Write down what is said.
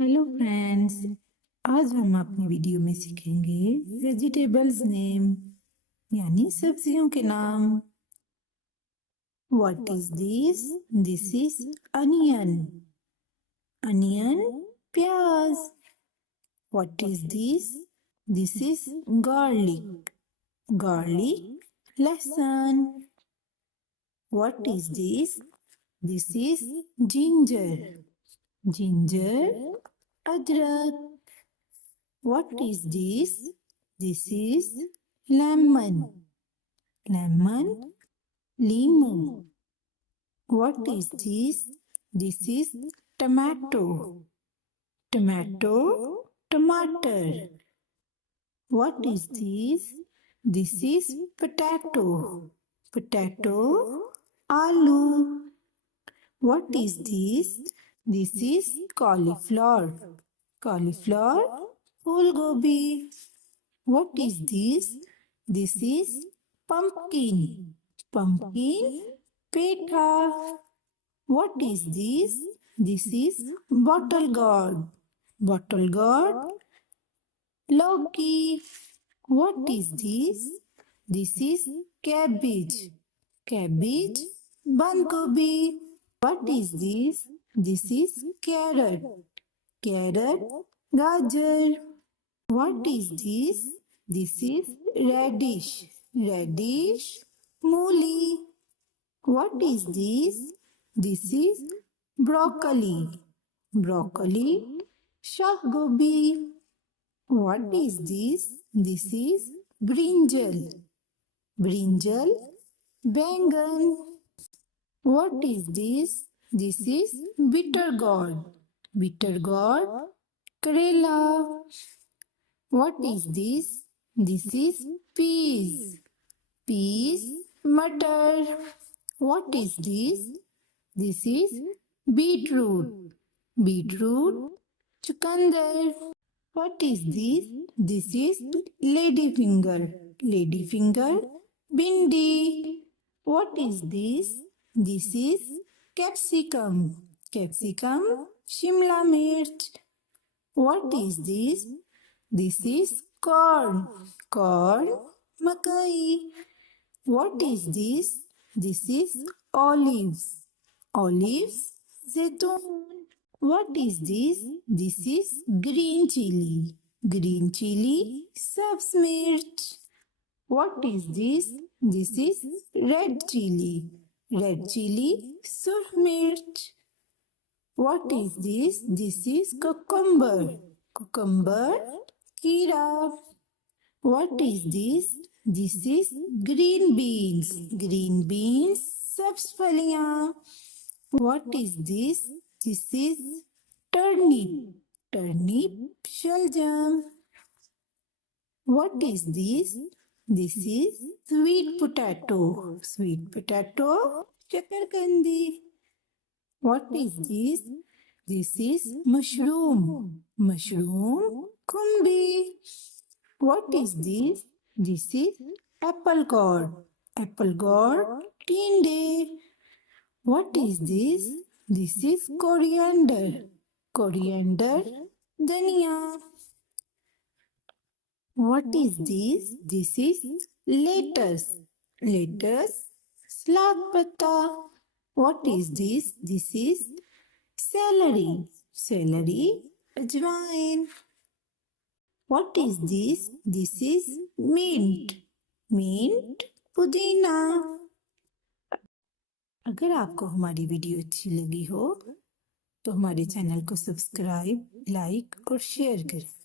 Hello friends, आज हम अपनी वीडियो में सीखेंगे वेजिटेबल्स नेम यानी सब्जियों के नाम। What is this? This is onion. Onion प्याज। What is this? This is garlic. Garlic लहसन। What is this? This is ginger. Ginger, ادرک. What is this? This is lemon. Lemon, لیموں. What is this? This is tomato. Tomato, ٹماٹر. What is this? This is potato. Potato, آلو. What is this? This is cauliflower. Cauliflower, phool gobi. What is this? This is pumpkin. Pumpkin, petha. What is this? This is bottle gourd. Bottle gourd, lawki. What is this? This is cabbage. Cabbage, band gobi. What is this? This is carrot. Carrot, gajar. What is this? This is radish. Radish, mooli. What is this? This is broccoli. Broccoli, shah gobi. What is this? This is brinjal. Brinjal, bangan. What is this? This is bitter gourd. Bitter gourd, karela. What is this? This is peas. Peas, matar. What is this? This is beetroot. Beetroot, chaqandar. What is this? This is ladyfinger. Ladyfinger, bindi. What is this? This is capsicum. Capsicum, shimla mirch. What is this? This is corn. Corn, makai. What is this? This is olives. Olives, zaitun. What is this? This is green chilli. Green chilli, sabz mirch. What is this? This is red chilli. Red chilli, surkh mirch. What is this? This is cucumber. Cucumber, keera. What is this? This is green beans. Green beans, sabz phaliyan. What is this? This is turnip. Turnip, شلجم. What is this? This is sweet potato. Sweet potato, قندی. What is this? This is mushroom. Mushroom, kumbi. What is this? This is apple gourd. Apple gourd, ٹینڈے. What is this? This is coriander. Coriander, دھنیا. What is this? This is lettuce. Lettuce, سلاد پتا. What is this? This is celery. Celery, ajwain. What is this? This is mint. Mint, پودینہ. اگر آپ کو ہماری video اچھی لگی ہو تو ہمارے چینل کو سبسکرائب، لائک اور شیئر کریں.